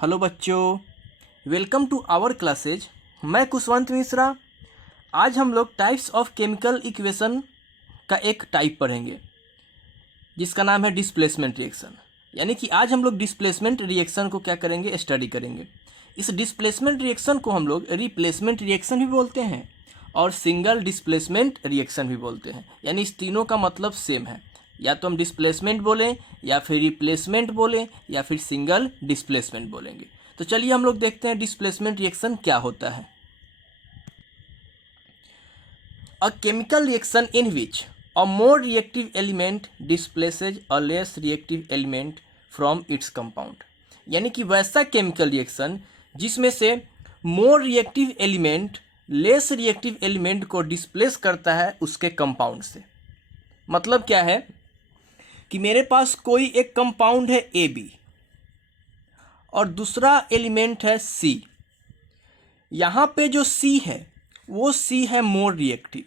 Hello बच्चों, welcome to our classes. मैं कुशवंत मिश्रा। आज हम लोग टाइप्स ऑफ केमिकल इक्वेशन का एक टाइप पढ़ेंगे जिसका नाम है डिस्प्लेसमेंट रिएक्शन। यानी कि आज हम लोग डिस्प्लेसमेंट रिएक्शन को क्या करेंगे, स्टडी करेंगे। इस डिस्प्लेसमेंट रिएक्शन को हम लोग रिप्लेसमेंट रिएक्शन भी बोलते हैं और सिंगल डिस्प्लेसमेंट रिएक्शन भी बोलते हैं। यानी इस तीनों का मतलब सेम है, या तो हम डिस्प्लेसमेंट बोलें या फिर रिप्लेसमेंट बोलें या फिर सिंगल डिस्प्लेसमेंट बोलेंगे। तो चलिए हम लोग देखते हैं डिस्प्लेसमेंट रिएक्शन क्या होता है। A chemical reaction in which a more reactive element displaces a less reactive element from its compound. यानी कि वैसा केमिकल रिएक्शन जिसमें से more reactive element less reactive element को डिस्प्लेस करता है उसके कंपाउंड से। मतलब क्या है कि मेरे पास कोई एक कंपाउंड है ए बी और दूसरा एलिमेंट है सी। यहाँ पे जो सी है वो सी है मोर रिएक्टिव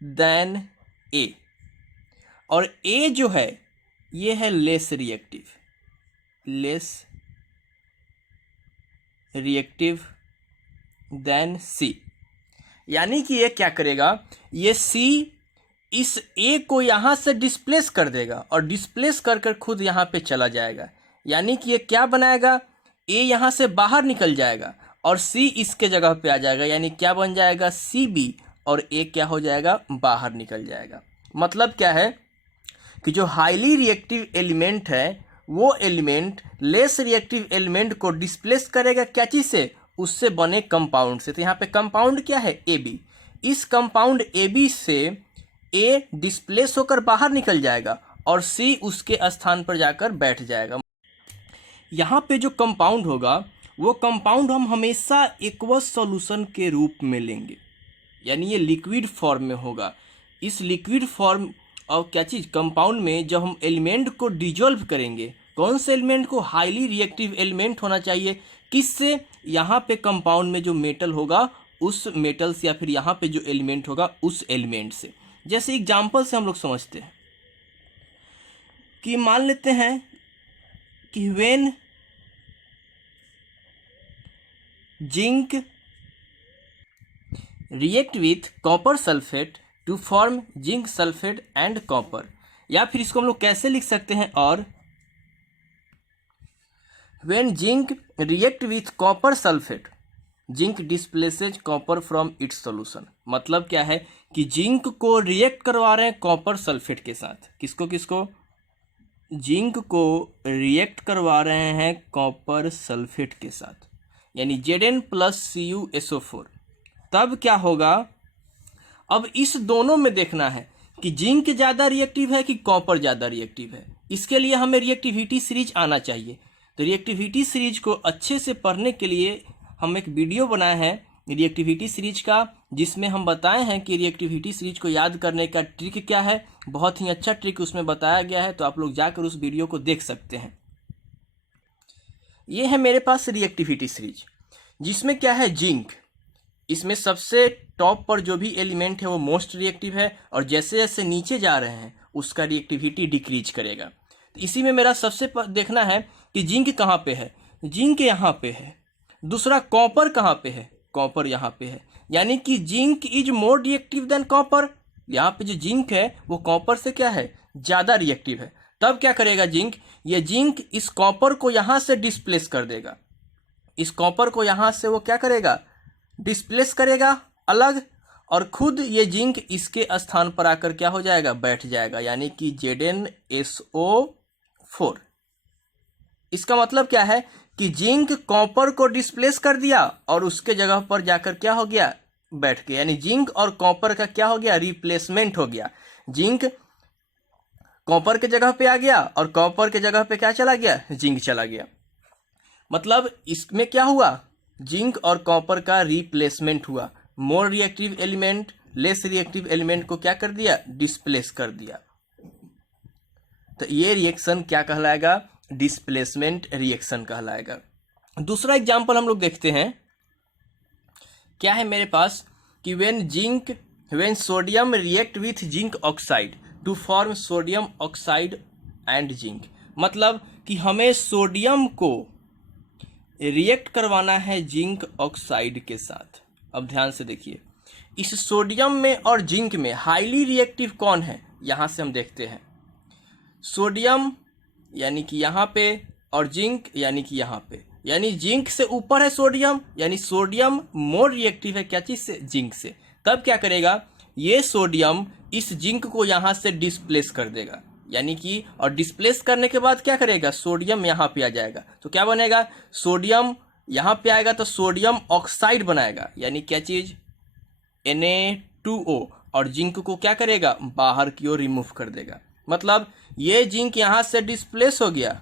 देन ए, और ए जो है ये है लेस रिएक्टिव देन सी। यानी कि ये क्या करेगा, ये सी इस ए को यहाँ से डिस्प्लेस कर देगा और डिस्प्लेस कर कर खुद यहाँ पे चला जाएगा। यानी कि ये क्या बनाएगा, ए यहाँ से बाहर निकल जाएगा और सी इसके जगह पे आ जाएगा। यानी क्या बन जाएगा, सी बी, और ए क्या हो जाएगा, बाहर निकल जाएगा। मतलब क्या है कि जो हाईली रिएक्टिव एलिमेंट है वो एलिमेंट लेस रिएक्टिव एलिमेंट को डिस्प्लेस करेगा क्या चीज़ से, उससे बने कंपाउंड से। तो यहाँ पे कंपाउंड क्या है, ए बी। इस कंपाउंड ए बी से ए डिस्प्लेस होकर बाहर निकल जाएगा और सी उसके स्थान पर जाकर बैठ जाएगा। यहाँ पे जो कंपाउंड होगा वो कंपाउंड हम हमेशा एक्वस सॉल्यूशन के रूप में लेंगे, यानी ये लिक्विड फॉर्म में होगा। इस लिक्विड फॉर्म और क्या चीज़, कंपाउंड में जब हम एलिमेंट को डिजोल्व करेंगे, कौन से एलिमेंट को, हाईली रिएक्टिव एलिमेंट होना चाहिए। किससे, यहाँ पे कंपाउंड में जो मेटल होगा उस मेटल से, या फिर यहाँ पे जो एलिमेंट होगा उस एलिमेंट से। जैसे एग्जाम्पल से हम लोग समझते हैं कि मान लेते हैं कि when zinc react with copper sulphate to form zinc sulphate and copper, या फिर इसको हम लोग कैसे लिख सकते हैं, और when zinc react with copper sulphate zinc displaces copper from its solution. मतलब क्या है कि जिंक को रिएक्ट करवा रहे हैं कॉपर सल्फेट के साथ। किसको, जिंक को रिएक्ट करवा रहे हैं कॉपर सल्फेट के साथ, यानी Zn+Cu SO4। तब क्या होगा, अब इस दोनों में देखना है कि जिंक ज़्यादा रिएक्टिव है कि कॉपर ज़्यादा रिएक्टिव है। इसके लिए हमें रिएक्टिविटी सीरीज आना चाहिए। तो रिएक्टिविटी सीरीज को अच्छे से पढ़ने के लिए हम एक वीडियो बनाए हैं रिएक्टिविटी सीरीज का, जिसमें हम बताए हैं कि रिएक्टिविटी सीरीज को याद करने का ट्रिक क्या है। बहुत ही अच्छा ट्रिक उसमें बताया गया है, तो आप लोग जाकर उस वीडियो को देख सकते हैं। ये है मेरे पास रिएक्टिविटी सीरीज, जिसमें क्या है, जिंक इसमें सबसे टॉप पर जो भी एलिमेंट है वो मोस्ट रिएक्टिव है, और जैसे जैसे नीचे जा रहे हैं उसका रिएक्टिविटी डिक्रीज करेगा। तो इसी में मेरा सबसे देखना है कि जिंक कहाँ पे है, जिंक यहाँ पे है। दूसरा कॉपर कहाँ पे है, कॉपर यहाँ पे है। यानी कि zinc is more reactive than copper. यहाँ पे जो जिंक है वो कॉपर से क्या है, ज़्यादा रिएक्टिव है। तब क्या करेगा जिंक, ये जिंक इस कॉपर को यहाँ से डिस्प्लेस कर देगा। इस कॉपर को यहाँ से वो क्या करेगा, डिस्प्लेस करेगा अलग, और खुद ये जिंक इसके स्थान पर आकर क्या हो जाएगा, बैठ जाएगा। यानी कि ZnSO4। इसका मतलब क्या है कि जिंक कॉपर को डिस्प्लेस कर दिया और उसके जगह पर जाकर क्या हो गया, बैठ गया। यानी जिंक और कॉपर का क्या हो गया, रिप्लेसमेंट हो गया। जिंक कॉपर के जगह पे आ गया और कॉपर के जगह पे क्या चला गया, जिंक चला गया। मतलब इसमें क्या हुआ, जिंक और कॉपर का रिप्लेसमेंट हुआ। मोर reactive element less reactive element को क्या कर दिया, डिस्प्लेस कर दिया। तो ये रिएक्शन क्या कहलाएगा, डिस्प्लेसमेंट रिएक्शन कहलाएगा। दूसरा एग्जाम्पल हम लोग देखते हैं, क्या है मेरे पास कि when sodium react with zinc oxide to form sodium oxide and zinc. मतलब कि हमें सोडियम को रिएक्ट करवाना है जिंक ऑक्साइड के साथ। अब ध्यान से देखिए, इस सोडियम में और जिंक में हाईली रिएक्टिव कौन है, यहाँ से हम देखते हैं। सोडियम यानी कि यहाँ पे, और जिंक यानी कि यहाँ पे, यानी जिंक से ऊपर है सोडियम, यानी सोडियम मोर रिएक्टिव है क्या चीज़ से, जिंक से। तब क्या करेगा, ये सोडियम इस जिंक को यहाँ से डिस्प्लेस कर देगा, यानी कि, और डिस्प्लेस करने के बाद क्या करेगा, सोडियम यहाँ पे आ जाएगा। तो क्या बनेगा, सोडियम यहाँ पे आएगा तो सोडियम ऑक्साइड बनाएगा, यानी क्या चीज़, Na2O, और जिंक को क्या करेगा, बाहर की ओर रिमूव कर देगा। मतलब ये जिंक यहाँ से डिस्प्लेस हो गया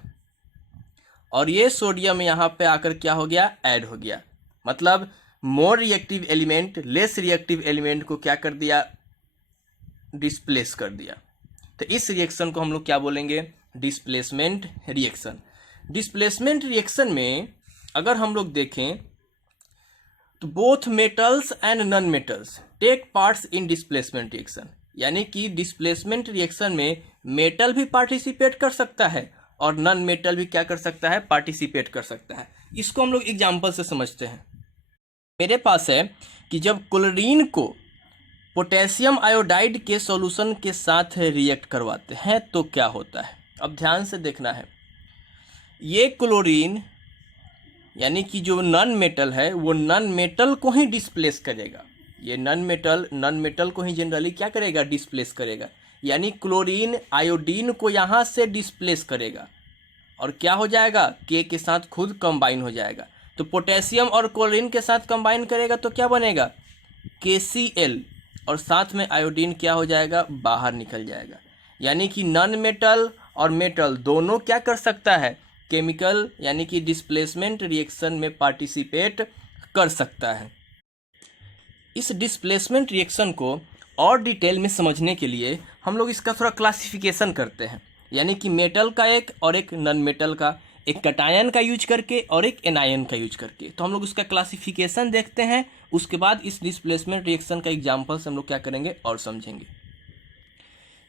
और ये सोडियम यहाँ पे आकर क्या हो गया, ऐड हो गया। मतलब मोर reactive element less reactive element को क्या कर दिया, डिस्प्लेस कर दिया। तो इस रिएक्शन को हम लोग क्या बोलेंगे, डिस्प्लेसमेंट रिएक्शन। डिस्प्लेसमेंट रिएक्शन में अगर हम लोग देखें तो both metals and non metals take parts in displacement reaction, यानी कि डिस्प्लेसमेंट रिएक्शन में मेटल भी पार्टिसिपेट कर सकता है और नॉन मेटल भी क्या कर सकता है, पार्टिसिपेट कर सकता है। इसको हम लोग एग्जाम्पल से समझते हैं। मेरे पास है कि जब क्लोरीन को पोटेशियम आयोडाइड के सॉल्यूशन के साथ रिएक्ट करवाते हैं तो क्या होता है। अब ध्यान से देखना है, ये क्लोरीन यानी कि जो नॉन मेटल है वो नॉन मेटल को ही डिस्प्लेस करेगा। ये नॉन मेटल को ही जनरली क्या करेगा, डिस्प्लेस करेगा। यानी क्लोरीन आयोडीन को यहाँ से डिस्प्लेस करेगा और क्या हो जाएगा, के साथ खुद कंबाइन हो जाएगा। तो पोटेशियम और क्लोरीन के साथ कंबाइन करेगा तो क्या बनेगा, KCl, और साथ में आयोडीन क्या हो जाएगा, बाहर निकल जाएगा। यानी कि नॉन मेटल और मेटल दोनों क्या कर सकता है, केमिकल यानी कि डिस्प्लेसमेंट रिएक्शन में पार्टिसिपेट कर सकता है। इस डिस्प्लेसमेंट रिएक्शन को और डिटेल में समझने के लिए हम लोग इसका थोड़ा क्लासिफिकेशन करते हैं, यानी कि मेटल का एक और एक नॉन मेटल का, एक कटायन का यूज करके और एक एनायन का यूज करके। तो हम लोग उसका क्लासिफिकेशन देखते हैं, उसके बाद इस डिस्प्लेसमेंट रिएक्शन का एग्जाम्पल से हम लोग क्या करेंगे और समझेंगे।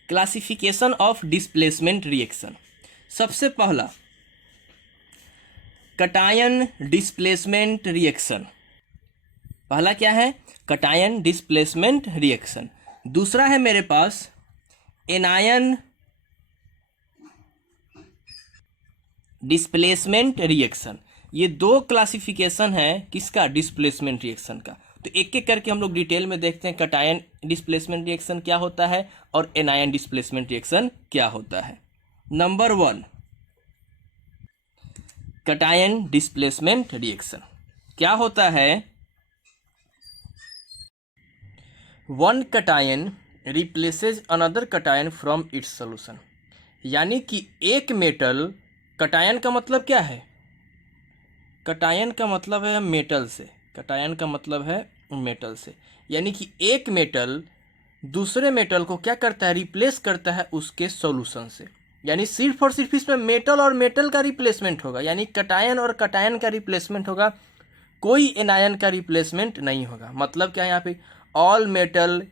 Classification of displacement reaction. सबसे पहला कटायन डिस्प्लेसमेंट रिएक्शन। पहला क्या है, कटायन डिस्प्लेसमेंट रिएक्शन। दूसरा है मेरे पास एनायन डिस्प्लेसमेंट रिएक्शन। ये दो क्लासिफिकेशन है किसका, डिस्प्लेसमेंट रिएक्शन का। तो एक एक करके हम लोग डिटेल में देखते हैं कटायन डिस्प्लेसमेंट रिएक्शन क्या होता है और एनायन डिस्प्लेसमेंट रिएक्शन क्या होता है। नंबर 1, कटायन डिस्प्लेसमेंट रिएक्शन क्या होता है। One cation replaces another cation from its solution. यानी कि एक मेटल, कटायन का मतलब क्या है, कटायन का मतलब है मेटल से, कटायन का मतलब है मेटल से। यानी कि एक मेटल दूसरे मेटल को क्या करता है, रिप्लेस करता है उसके सॉल्यूशन से। यानी सिर्फ और सिर्फ इसमें मेटल और मेटल का रिप्लेसमेंट होगा, यानी कटायन और कटायन का रिप्लेसमेंट होगा, कोई एनायन का रिप्लेसमेंट नहीं होगा। मतलब क्या है यहाँ पे, all metal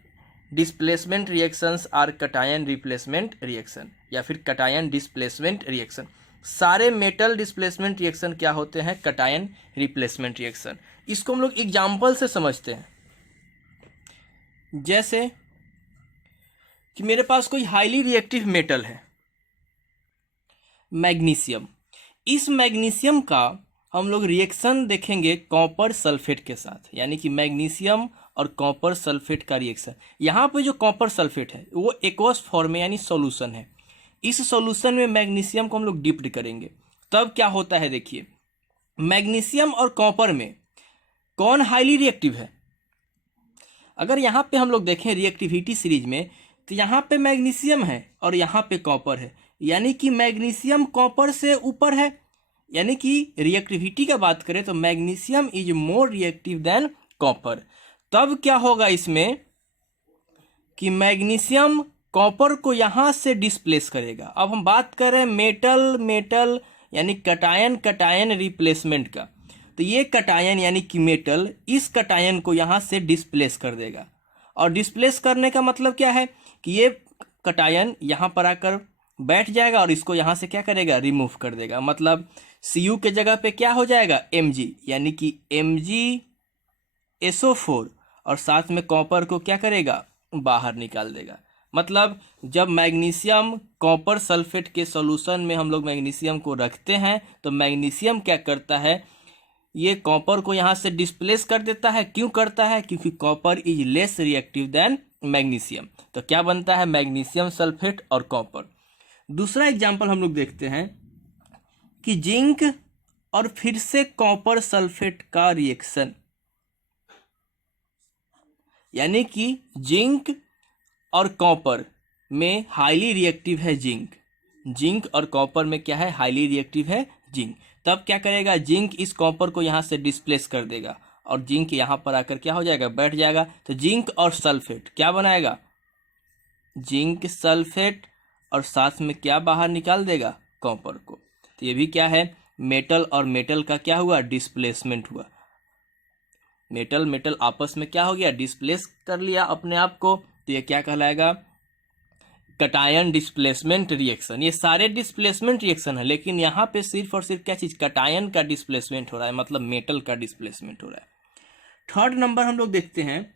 displacement reactions are cation replacement reaction या फिर कटायन डिस्प्लेसमेंट रिएक्शन। सारे मेटल डिस्प्लेसमेंट रिएक्शन क्या होते हैं, कटायन रिप्लेसमेंट रिएक्शन। इसको हम लोग एग्जाम्पल से समझते हैं। जैसे कि मेरे पास कोई हाईली रिएक्टिव मेटल है मैग्नीशियम। इस मैग्नीशियम का हम लोग रिएक्शन देखेंगे कॉपर सल्फेट के साथ, यानी कि मैग्नीशियम और कॉपर सल्फेट का रिएक्शन। यहाँ पे जो कॉपर सल्फेट है वो एक्वस फॉर्म में यानी सॉल्यूशन है। इस सॉल्यूशन में मैग्नीशियम को हम लोग डिप्ट करेंगे, तब क्या होता है देखिए, मैग्नीशियम और कॉपर में कौन हाईली रिएक्टिव है। अगर यहाँ पे हम लोग देखें रिएक्टिविटी सीरीज में तो यहाँ पे मैग्नीशियम है और यहाँ पे कॉपर है, यानी कि मैग्नीशियम कॉपर से ऊपर है। यानी कि रिएक्टिविटी का बात करें तो magnesium is more reactive than copper. तब क्या होगा इसमें कि मैग्नीशियम कॉपर को यहाँ से डिस्प्लेस करेगा। अब हम बात कर रहे हैं मेटल मेटल यानी कटायन कटायन रिप्लेसमेंट का, तो ये कटायन यानी कि मेटल इस कटायन को यहाँ से डिस्प्लेस कर देगा। और डिस्प्लेस करने का मतलब क्या है कि ये कटायन यहाँ पर आकर बैठ जाएगा और इसको यहाँ से क्या करेगा, रिमूव कर देगा। मतलब Cu के जगह पे क्या हो जाएगा, Mg, यानी कि MgSO4, और साथ में कॉपर को क्या करेगा, बाहर निकाल देगा। मतलब जब मैग्नीशियम कॉपर सल्फेट के सॉल्यूशन में हम लोग मैग्नीशियम को रखते हैं तो मैग्नीशियम क्या करता है, ये कॉपर को यहाँ से डिस्प्लेस कर देता है। क्यों करता है, क्योंकि copper is less reactive than magnesium. तो क्या बनता है, मैग्नीशियम सल्फेट और कॉपर। दूसरा एग्जाम्पल हम लोग देखते हैं कि जिंक और फिर से कॉपर सल्फेट का रिएक्शन, यानी कि जिंक और कॉपर में हाईली रिएक्टिव है जिंक और कॉपर में क्या है, हाईली रिएक्टिव है जिंक। तब क्या करेगा, जिंक इस कॉपर को यहाँ से डिस्प्लेस कर देगा और जिंक यहाँ पर आकर क्या हो जाएगा, बैठ जाएगा। तो जिंक और सल्फेट क्या बनाएगा, जिंक सल्फेट, और साथ में क्या बाहर निकाल देगा, कॉपर को। तो ये भी क्या है, मेटल और मेटल का क्या हुआ, डिस्प्लेसमेंट हुआ। मेटल मेटल आपस में क्या हो गया, डिस्प्लेस कर लिया अपने आप को। तो ये क्या कहलाएगा, कटायन डिस्प्लेसमेंट रिएक्शन। ये सारे डिस्प्लेसमेंट रिएक्शन है, लेकिन यहाँ पे सिर्फ और सिर्फ क्या चीज, कटायन का डिस्प्लेसमेंट हो रहा है, मतलब मेटल का डिस्प्लेसमेंट हो रहा है। थर्ड नंबर हम लोग देखते हैं,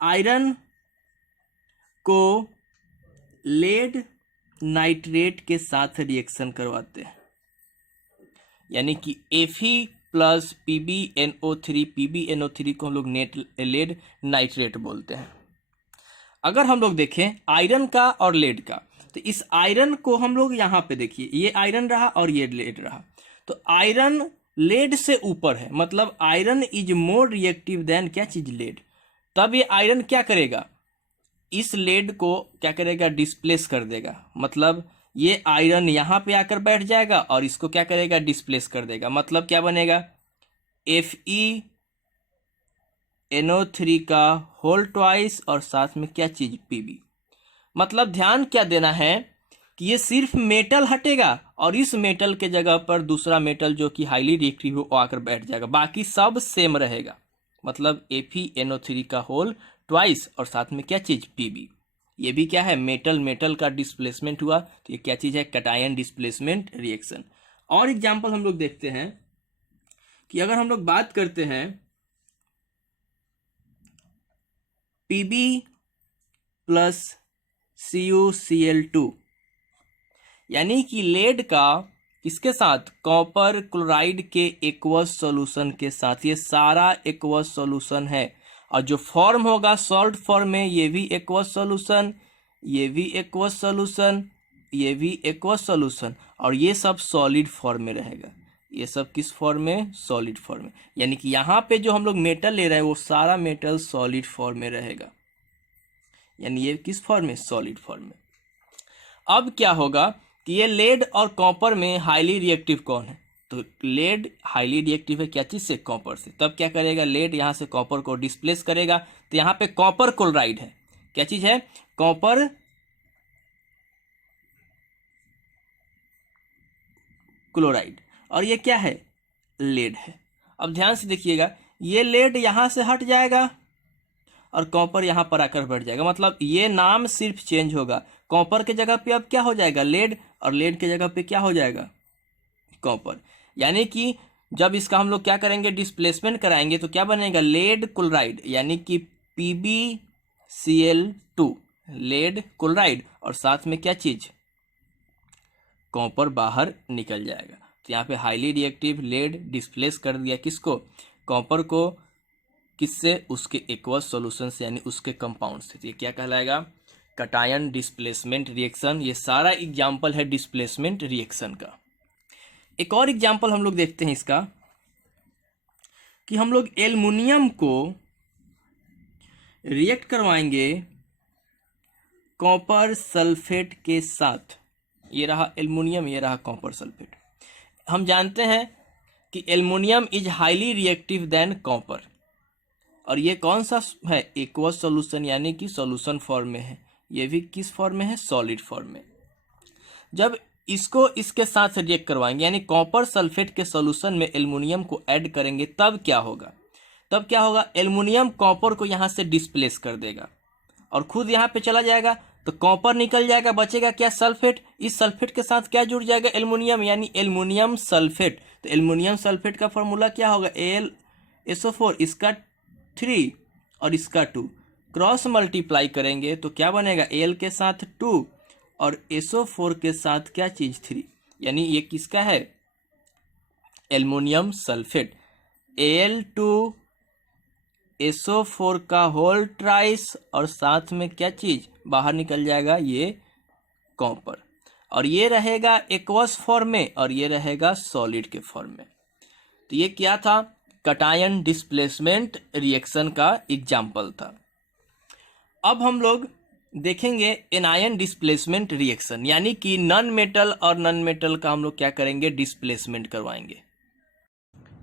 आयरन को लेड नाइट्रेट के साथ रिएक्शन करवाते हैं, यानी कि Fe प्लस PbNO3 को हम लोग लेड नाइट्रेट बोलते हैं। अगर हम लोग देखें आयरन का और लेड का, तो इस आयरन को हम लोग यहाँ पे देखिए, ये आयरन रहा और ये लेड रहा। तो आयरन लेड से ऊपर है, मतलब iron is more reactive than क्या चीज, लेड। तब ये आयरन क्या करेगा, इस लेड को क्या करेगा, डिस्प्लेस कर देगा। मतलब ये आयरन यहाँ पे आकर बैठ जाएगा और इसको क्या करेगा, डिस्प्लेस कर देगा। मतलब क्या बनेगा, FeNO3 का होल ट्वाइस और साथ में क्या चीज, Pb। मतलब ध्यान क्या देना है कि ये सिर्फ मेटल हटेगा और इस मेटल के जगह पर दूसरा मेटल जो कि हाईली रिएक्टिव हो आकर बैठ जाएगा, बाकी सब सेम रहेगा। मतलब FeNO3 का होल ट्वाइस और साथ में क्या चीज, Pb। ये भी क्या है, मेटल मेटल का डिस्प्लेसमेंट हुआ। तो ये क्या चीज है, कटायन डिस्प्लेसमेंट रिएक्शन। और एग्जांपल हम लोग देखते हैं कि अगर हम लोग बात करते हैं Pb प्लस CuCl2, यानी कि लेड का किसके साथ, कॉपर क्लोराइड के एक्वस सॉल्यूशन के साथ। ये सारा एक्वस सॉल्यूशन है और जो फॉर्म होगा सॉल्ट फॉर्म में, ये भी एक्वस सॉल्यूशन, ये भी एक्वस सॉल्यूशन, ये भी एक्वस सॉल्यूशन, और ये सब सॉलिड फॉर्म में रहेगा। ये सब किस फॉर्म में, सॉलिड फॉर्म में। यानी कि यहाँ पे जो हम लोग मेटल ले रहे हैं वो सारा मेटल सॉलिड फॉर्म में रहेगा, यानी ये किस फॉर्म में, सॉलिड फॉर्म में। अब क्या होगा कि ये लेड और कॉपर में हाईली रिएक्टिव कौन है, तो लेड हाईली रिएक्टिव है क्या चीज से, कॉपर से। तब क्या करेगा, लेड यहाँ से कॉपर को डिस्प्लेस करेगा। तो यहाँ पे कॉपर क्लोराइड है, क्या चीज है, कॉपर क्लोराइड, और ये क्या है, लेड है। अब ध्यान से देखिएगा, ये लेड यहाँ से हट जाएगा और कॉपर यहाँ पर आकर बैठ जाएगा। मतलब ये नाम सिर्फ चेंज होगा, कॉपर के जगह पे अब क्या हो जाएगा, लेड, और लेड के जगह पे क्या हो जाएगा, कॉपर। यानी कि जब इसका हम लोग क्या करेंगे, डिस्प्लेसमेंट कराएंगे, तो क्या बनेगा, लेड क्लोराइड, यानी कि PbCl2, लेड क्लोराइड, और साथ में क्या चीज, कॉपर बाहर निकल जाएगा। तो यहाँ पे हाईली रिएक्टिव लेड डिस्प्लेस कर दिया किसको, कॉपर को, किससे, उसके एक्वस सॉल्यूशन से, यानी उसके कंपाउंड से। ये क्या कहलाएगा, कटायन डिस्प्लेसमेंट रिएक्शन। ये सारा एग्जाम्पल है डिस्प्लेसमेंट रिएक्शन का। एक और एग्जाम्पल हम लोग देखते हैं इसका, कि हम लोग एल्युमिनियम को रिएक्ट करवाएंगे कॉपर सल्फेट के साथ। ये रहा एल्युमिनियम, ये रहा कॉपर सल्फेट। हम जानते हैं कि aluminium is highly reactive than copper, और ये कौन सा है, एक्वस सॉल्यूशन, यानी कि सॉल्यूशन फॉर्म में है। ये भी किस फॉर्म में है, सॉलिड फॉर्म में। जब इसको इसके साथ रिएक्ट करवाएंगे, यानी कॉपर सल्फेट के सॉल्यूशन में एल्युमिनियम को ऐड करेंगे, तब क्या होगा, तब क्या होगा, एल्युमिनियम कॉपर को यहाँ से डिस्प्लेस कर देगा और खुद यहाँ पे चला जाएगा। तो कॉपर निकल जाएगा, बचेगा क्या? सल्फेट। इस सल्फेट के साथ क्या जुड़ जाएगा? एल्युमिनियम, यानी एल्युमिनियम सल्फेट। तो एल्युमिनियम सल्फेट का फॉर्मूला क्या होगा? AlSO4, इसका 3 और इसका 2 क्रॉस मल्टीप्लाई करेंगे तो क्या बनेगा? Al के साथ 2 और SO4 के साथ क्या चीज? 3, यानी ये किसका है? Aluminium sulphate. Al2SO4 का होल ट्राइस और साथ में क्या चीज बाहर निकल जाएगा? ये कॉपर। और ये रहेगा एक्वस फॉर्म में और ये रहेगा सॉलिड के फॉर्म में। तो ये क्या था? कटायन डिस्प्लेसमेंट रिएक्शन का एग्जाम्पल था। अब हम लोग देखेंगे एनायन डिस्प्लेसमेंट रिएक्शन, यानी कि नॉन मेटल और नॉन मेटल का हम लोग क्या करेंगे? डिस्प्लेसमेंट करवाएंगे।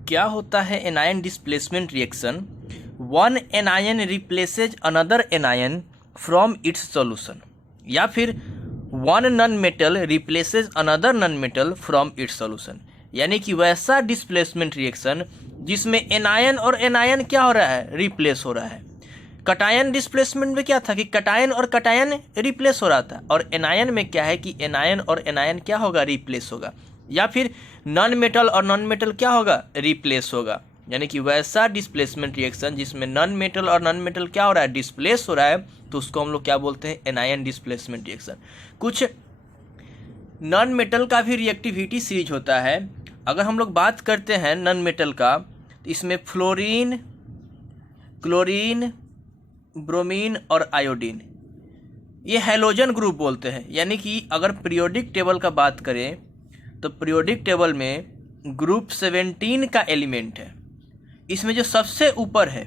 क्या होता है anion displacement reaction? One anion replaces another anion from its solution, या फिर one non metal replaces another non metal from its solution, यानी कि वैसा डिस्प्लेसमेंट रिएक्शन जिसमें एनायन और एनायन क्या हो रहा है? रिप्लेस हो रहा है। कटायन डिस्प्लेसमेंट में क्या था कि कटायन और कटायन रिप्लेस हो रहा था, और एनायन में क्या है कि एनायन और एनायन क्या होगा? रिप्लेस होगा। या फिर नॉन मेटल और नॉन मेटल क्या होगा? रिप्लेस होगा। यानी कि वैसा डिस्प्लेसमेंट रिएक्शन जिसमें नॉन मेटल और नॉन मेटल क्या हो रहा है? डिस्प्लेस हो रहा है, तो उसको हम लोग क्या बोलते हैं? Anion displacement reaction. कुछ नॉन मेटल का भी रिएक्टिविटी सीरीज होता है। अगर हम लोग बात करते हैं नॉन मेटल का, तो इसमें फ्लोरीन, क्लोरीन, ब्रोमीन और आयोडीन, ये हैलोजन ग्रुप बोलते हैं। यानी कि अगर पीरियोडिक टेबल का बात करें तो पीरियोडिक टेबल में ग्रुप 17 का एलिमेंट है। इसमें जो सबसे ऊपर है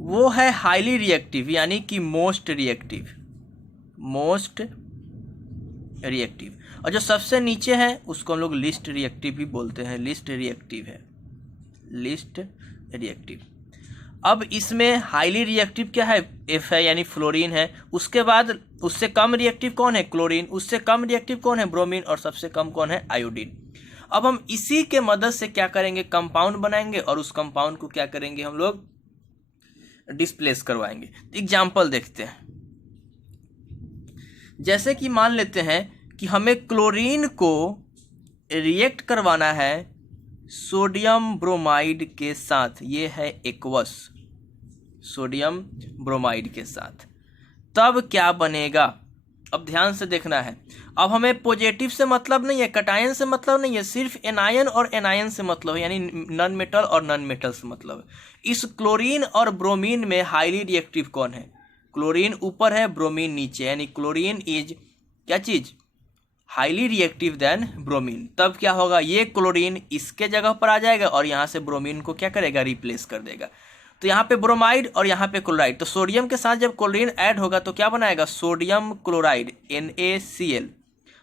वो है हाईली रिएक्टिव, यानी कि मोस्ट रिएक्टिव, और जो सबसे नीचे है उसको हम लोग लिस्ट रिएक्टिव भी बोलते हैं। Least reactive. अब इसमें हाईली रिएक्टिव क्या है? F है, यानी फ्लोरीन है। उसके बाद उससे कम रिएक्टिव कौन है? क्लोरीन। उससे कम रिएक्टिव कौन है? ब्रोमीन। और सबसे कम कौन है? आयोडीन। अब हम इसी के मदद से क्या करेंगे? कंपाउंड बनाएंगे और उस कंपाउंड को क्या करेंगे? हम लोग डिस्प्लेस करवाएंगे। एग्जाम्पल देखते हैं। जैसे कि मान लेते हैं कि हमें क्लोरीन को रिएक्ट करवाना है सोडियम ब्रोमाइड के साथ, ये है एक्वस, सोडियम ब्रोमाइड के साथ, तब क्या बनेगा? अब ध्यान से देखना है। अब हमें पॉजिटिव से मतलब नहीं है, कटायन से मतलब नहीं है, सिर्फ एनायन और एनायन से मतलब है, यानी नॉन मेटल और नॉन मेटल से मतलब है। इस क्लोरीन और ब्रोमीन में हाईली रिएक्टिव कौन है? क्लोरीन ऊपर है, ब्रोमीन नीचे, यानी क्लोरीन इज क्या चीज? Highly reactive than bromine. तब क्या होगा? ये क्लोरीन इसके जगह पर आ जाएगा और यहाँ से ब्रोमीन को क्या करेगा? रिप्लेस कर देगा। तो यहाँ पे ब्रोमाइड और यहाँ पे क्लोराइड, तो सोडियम के साथ जब क्लोरीन ऐड होगा तो क्या बनाएगा? सोडियम क्लोराइड NaCl,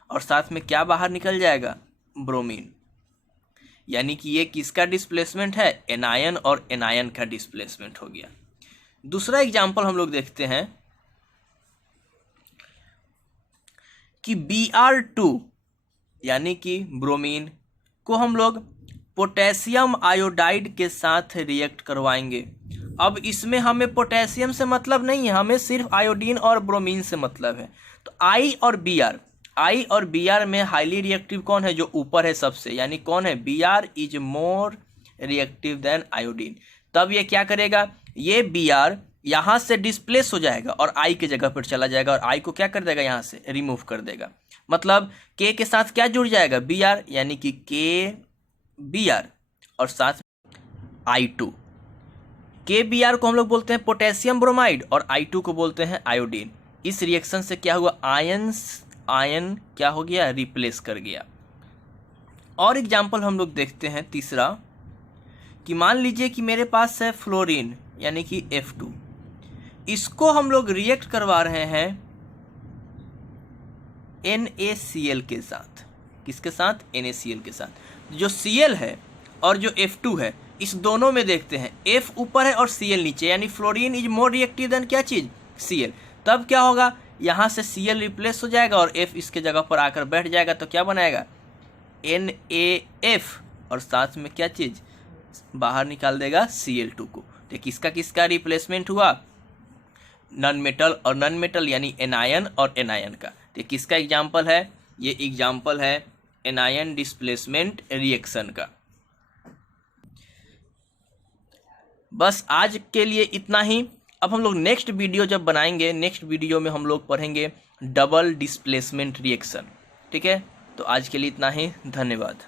और साथ में क्या बाहर निकल जाएगा? ब्रोमीन। यानी कि ये किसका डिस्प्लेसमेंट है? एनायन और एनायन का डिस्प्लेसमेंट हो गया। दूसरा एग्जाम्पल हम लोग देखते हैं कि Br2 यानी कि ब्रोमीन को हम लोग पोटेशियम आयोडाइड के साथ रिएक्ट करवाएंगे। अब इसमें हमें पोटेशियम से मतलब नहीं है, हमें सिर्फ आयोडीन और ब्रोमीन से मतलब है। तो I और Br में हाईली रिएक्टिव कौन है? जो ऊपर है सबसे, यानी कौन है? Br is more reactive than iodine. तब ये क्या करेगा? ये Br यहाँ से डिस्प्लेस हो जाएगा और I के जगह पर चला जाएगा, और I को क्या कर देगा? यहाँ से रिमूव कर देगा। मतलब K के साथ क्या जुड़ जाएगा? Br, यानी कि KBr और साथ I2। KBr को हम लोग बोलते हैं पोटेशियम ब्रोमाइड और I2 को बोलते हैं आयोडीन। इस रिएक्शन से क्या हुआ? आयन क्या हो गया? रिप्लेस कर गया। और एग्जाम्पल हम लोग देखते हैं तीसरा, कि मान लीजिए कि मेरे पास है फ्लोरीन, यानी कि F2, इसको हम लोग रिएक्ट करवा रहे हैं NaCl के साथ। किसके साथ? NaCl के साथ। जो Cl है और जो F2 है, इस दोनों में देखते हैं, F ऊपर है और Cl नीचे, यानी fluorine is more reactive than क्या चीज? Cl। तब क्या होगा? यहाँ से Cl रिप्लेस हो जाएगा और F इसके जगह पर आकर बैठ जाएगा, तो क्या बनाएगा? NaF, और साथ में क्या चीज बाहर निकाल देगा? Cl2 को। तो किसका किसका रिप्लेसमेंट हुआ? नॉन मेटल, और नॉन मेटल यानी एनायन और एनायन का। तो किसका एग्जाम्पल है? ये एग्जाम्पल है एनायन डिस्प्लेसमेंट रिएक्शन का। बस आज के लिए इतना ही। अब हम लोग नेक्स्ट वीडियो जब बनाएंगे, नेक्स्ट वीडियो में हम लोग पढ़ेंगे डबल डिस्प्लेसमेंट रिएक्शन। ठीक है, तो आज के लिए इतना ही, धन्यवाद।